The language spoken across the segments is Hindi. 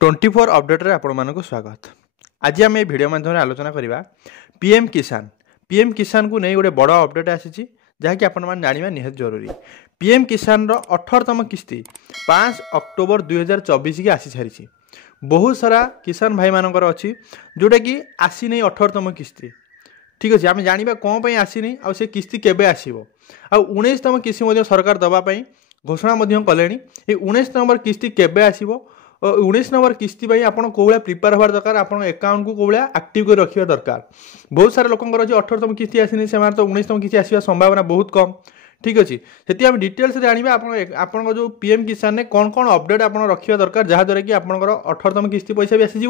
24 अपडेट आपको स्वागत। आज आम भिडियो माध्यम आलोचना करवा पीएम किसान को नहीं गोटे बड़ अपडेट आसी जहाँकि आपण जाना निहत जरूरी। पीएम किसान 18तम किस्ती 5 अक्टोबर 2024 की आसी सारी। बहुत सारा किसान भाई मानकर अच्छी जोटा कि आसी नहीं 18तम किस्ती। ठीक अच्छे आम जाना कौन पर आसीनी आ से किस्ती केबे आसीबो आ 19तम किस्ती सरकार दवाई घोषणा कले। 19 नंबर किस्ती केबे आसीबो 19 नंबर किस्ती आपड़ कौ भाया प्रिपेयर हमार दरकार आप अकाउंट को कौ भाया आक्टिव कर रखा दरकार। बहुत सारे लोकर अच्छे 18तम किस्ती आसनी से तो 19तम किस्ती आसवा संभावना बहुत कम। ठीक अच्छे से आम डिटेल्स जाना आप जो पीएम किसान ने कौन कौन अपडेट आप रखा दरकार जहाँद्वारा कि आपंकर 18तम किस्ती पैसा भी आसीज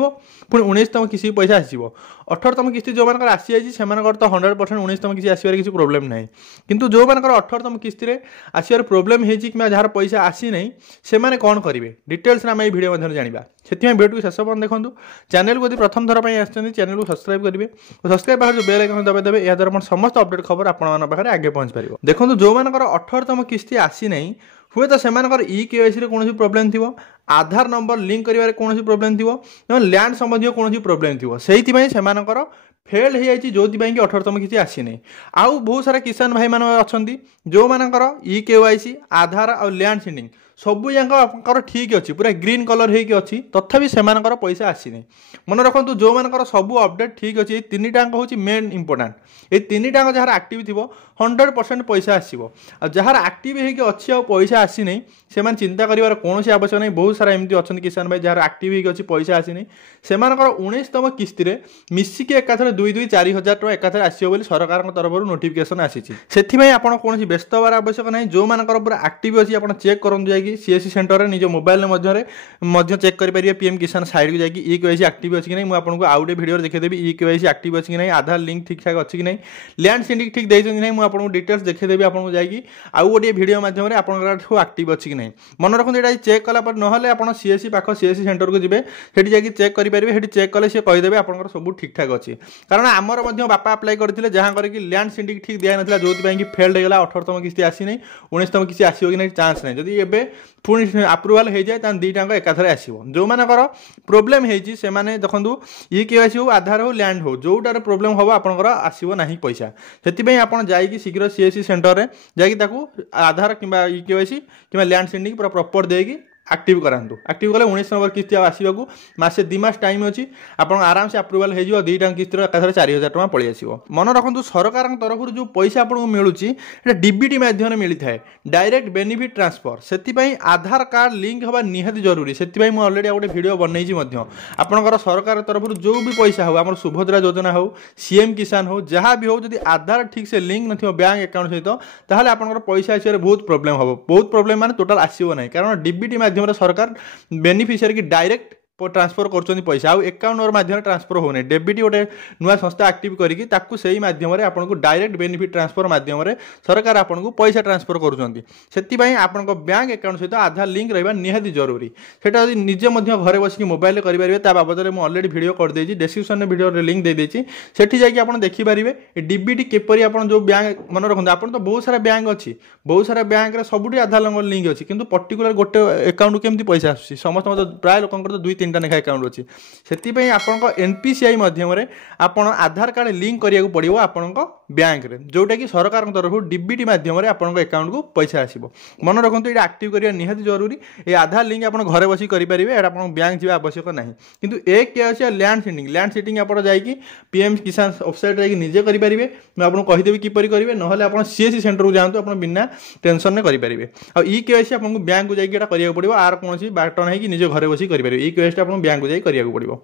पुणी 19तम किस्ती पैसा आसो। 18तम किस्ती जो मान आसी जाइए से तो 100% 19तम किस्ती आसबार किसी प्रोब्लेम ना किंतु जो मान 18तम किस्ती आसबार प्रोब्लेम है कि जार पैसा आसी नहीं से कौन करेंगे डिटेल्स आम भिडियो मध्य जाना से भिडियो को शेष पर्यटन देखो। चैनल को प्रथम थर पर चैनल को सब्सक्राइब करेंगे और सब्सक्राइब पाखे जो बेल आइकन दबाई देवे या द्वारा समस्त अपडेट खबर आपके आगे पहुंच पार। देखो जो मान 18तम किस्ती आसी नहीं हुए तो सेमानकर केवाईसी कौन प्रोब्लेम थी आधार नंबर लिंक करिवारे कौन प्रोब्लेम थी लैंड संबंधी कौन प्रोब्लेम थी से फेल हो जाए जो कि 18तम किस्ती आसी नहीं। आउ बहुत सारा किसान भाई मान अच्छा जो मानकर केवाईसी आधार और लैंड सीडिंग सबू जाकर ठीक अच्छी पूरा ग्रीन कलर होती तथापि से पैसा आसी मन रखु जो मान सबू अपडेट ठीक अच्छे तीन टाँग हूँ मेन इंपोर्टाट ये तीन टाँग जार आक्टिव थी 100% पैसा आसो जार आक्टिव अच्छी आ पैसा आसी नहीं से चिंता कर कौन आवश्यक नहीं। बहुत सारा एमती अच्छा किसान भाई जार आक्टिव अच्छी पैसा आसी नहीं से 19तम किस्ती मिसिक एकाथर 2-2 4 हजार टका एकाथर आसो सरकार तरफ नोटिफिकेशन आसी से कौन व्यस्त हबार आवश्यक नहीं। जो मान पूरा आक्टिव अच्छी आप चेक करूँ जाकि सीएससी सेंटर में निज मोबाइल चेक करेंगे पीएम किसान साइड को जाकि केवाईसी आक्टिव अच्छी कि नहीं आपको आउ गोटे भिडियो देखदेवी केवाईसी आक्टिव अच्छी कि नहीं आधार लिंक ठीक ठाक अच्छी कि नहीं लैंड सीडिंग ठीक देते नहीं आपको डिटेल्स देखदेवी आपको जाकि आउ गोटे भिडियो मध्यम आपको आक्टिव अच्छी कि नहीं मन रखु ये चेक कलापर ना आप सीएससी पाख सीएससी सेंटर को जी से जाकि चेक करेंगे चेक कले सी कहीदेवे आप सब ठीक ठाक अच्छी कारण आमर बापा अप्लाई करते जहाँ करके लैंड सीडिंग ठीक दिया ना जो फेल्ड होगा 18तम किस्ती आसी नहीं 19तम किस्ती आसो कि नहीं चांस नहीं जदि एवं पुणी आप्रुवाल हो जाए दुईटाक एकाथर आसो। जो मानकर प्रोब्लेम होती देखो केवाईसी हो आधार हो लैंड हो जोटार प्रोब्लेम हम आपंकर आसो ना पैसा से आप शीघ्र सीएससी सेंटर में जाकि आधार कि केवाईसी कि लैंड सीडिंग पूरा प्रॉपर देगी आक्टिव करातु आक्टिव कले 19 नंबर किस्ती आसवाक मासे 2 मास टाइम अच्छी आप आराम से आप्रुवाल हो दुईटा किस्ती एकाथर 4000 टका पलि आसो। मन रखु सरकार तरफ जो पैसा आपको मिलूँ डीबीटी माध्यम मिलता है डायरेक्ट बेनिफिट ट्रांसफर से आधार कार्ड लिंक हवा निहाती जरूरी से अलरेडी गोटे भिडियो बनई आपंकर सरकार तरफ जो भी पैसा हो आम सुभद्रा योजना हो सीएम किसान हो जहाँ भी हो जब आधार ठीक से लिंक न बैंक अकाउंट सहित ताहले आपंकर पैसा आसबार बहुत प्रोब्लेम हम बहुत प्रोब्लेम माने टोटाल आसो ना कारण डीबीटी माध्यम सरकार बेनिफिशियरी की डायरेक्ट ट्रांसफर कर पैसा आउ अकाउंट नंबर माध्यम ट्रांसफर होने डेबिट गोटे नुआ संस्था आक्टिव करके से माध्यम आपको डायरेक्ट बेनिफिट ट्रांसफर माध्यम सरकार आपको पैसा ट्रांसफर करुँच आप बैंक अकाउंट सहित आधार लिंक रहा निहाती जरूरी से निजे घरे बसिक मोबाइल करेंगे बाबद में अलरेडी भिडियो करदे डिस्क्रिप्शन में भिडियो लिंक दे देती सेठी जाकि आप देखिपारे डीबीटी केपरी आप जो बैंक मन रखते आप तो बहुत सारा बैंक अच्छी बहुत सारा बैंक सबुठी आधार नंबर लिंक अच्छी किंतु पर्टिकुलर गोटे अकाउंट केमती पैसा आसूँ समस्त प्राय लोक तो 2-3टा लेखा अकाउंट अच्छी से आपको एनपीसीआई माध्यम आप आधार कार्ड लिंक करिया पड़ो आपण बैंक रे जोटा कि सरकार तरफ डीबीटी माध्यम आपंक अकाउंट को पैसा आसो। मन रखु ये आक्टिव करने निहाती जरूरी ये आधार लिंक आप घरे बस करेंगे आप बैंक जावा आवश्यक ना किंतु एक क्या अच्छे लैंड सीडिंग आप जाकि पीएम किसान वेबसाइट जाकि निजे करेंगे मुझे आपको कहीदेवी किपर करेंगे ना आप सीएससी सेंटर को जातु आप बिना टेंशन में करेंगे आ केवाईसी आपको बैंक को जाकि पड़ो आर कौन बाट ना कि निजे घरे बस करेंगे केवाईसी आप बैंक को जाकि पड़ो।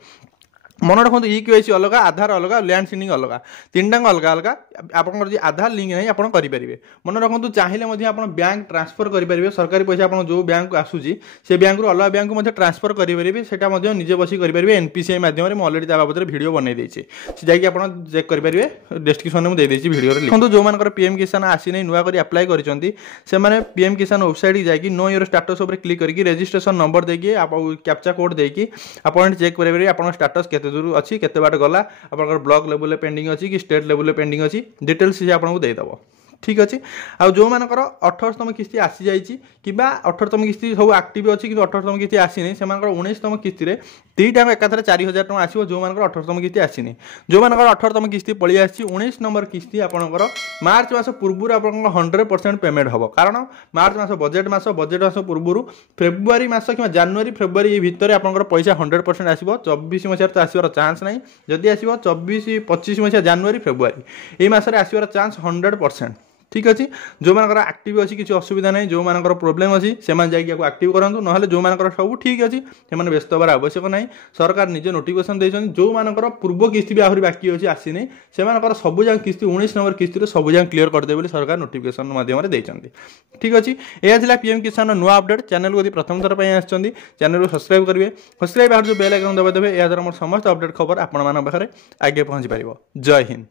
मन रखु केवाईसी अलग आधार अलग लैंड सीडिंग अलग तीन टाँग अलग अलग आप आधार लिंक नहीं आप करेंगे। मन रखु चाहिए आप बैंक ट्रांसफर करेंगे सरकारी पैसा आप जो बैंक को आसूसी से बैंक रू अलग बैंक को ट्रांसफर करेंगे से निजे बस करेंगे एनपीसीआई माध्यम अलरेडी बाबद भिडियो बनई देती से जाकि आप चेक करेंगे डिस्क्रिप्शन में देदेसी भिडियो देखो जो मान पीएम किसान आसी नहीं नुआ कर अप्लाई कर पीएम किसान वेबसाइट जाकि नो योर स्टाटस क्लिक करके रजिस्ट्रेशन नंबर देकी कैप्चा कोड देकी आप चेक करेंगे आप स्टाटस के दूर अच्छी केते बाट गला आप ब्लॉक लेवल पेंडिंग अच्छी कि स्टेट लेवल पेंडिंग अच्छी डिटेल्स से आपको देदेव। ठीक अच्छे आ जो मानकर 18तम किस्ती आसी जाइए कि 18तम किस्ती सब आक्टिव अच्छी कि 18तम किस्ती आसीनी से 19तम किस्ती में दुईटा एकाथर 4000 टଙ୍କା आसो जो मान 18तम किस्ती आसीनी जो मान 18तम किस्ती पलि आसी 19 नंबर किस्ती आपंकर मार्च मास पूर्व आप 100% पेमेंट हम कारण मार्च मास बजेट मास पूर्व फेब्रुआरी मास कि जनवरी फेब्रुआरी भितर आपंकर पैसा 100% आसो 24 मसीह तो आसवर चान्स ना जदि आसो 24-25 मसीहा जनवरी फेब्रुआरी ये मसरे आसवर चान्स 100%। ठीक अच्छे जो मानकर आक्टिव अच्छी किसी असुविधा नहीं जो मानकर प्रोब्लेम अच्छी से जाकि आक्टिव करूँ ना जो मानकर सब ठीक अच्छे से व्यस्त हबार आवश्यक नहीं सरकार निजे नोटिफिकेशन देते जो मानकर पूर्व किस्ती भी आहरी बाकी अच्छी आसीनी से सब जाक किस्ती 19 नंबर किस्ती सब जाक क्लीयर करदे बोली सरकार नोटिफिकेशन माध्यम देते। ठीक अच्छे यह पीएम किसान नुआ अपडेट चैनल को प्रथम थर पर आसछन्ती चैनल को सब्सक्राइब करेंगे सब्सक्राइब जो बेल आइकन दबाई देवे या द्वारा मोर समस्त अपडेट खबर आपण पाखे आगे पहुँची पार। जय हिंद।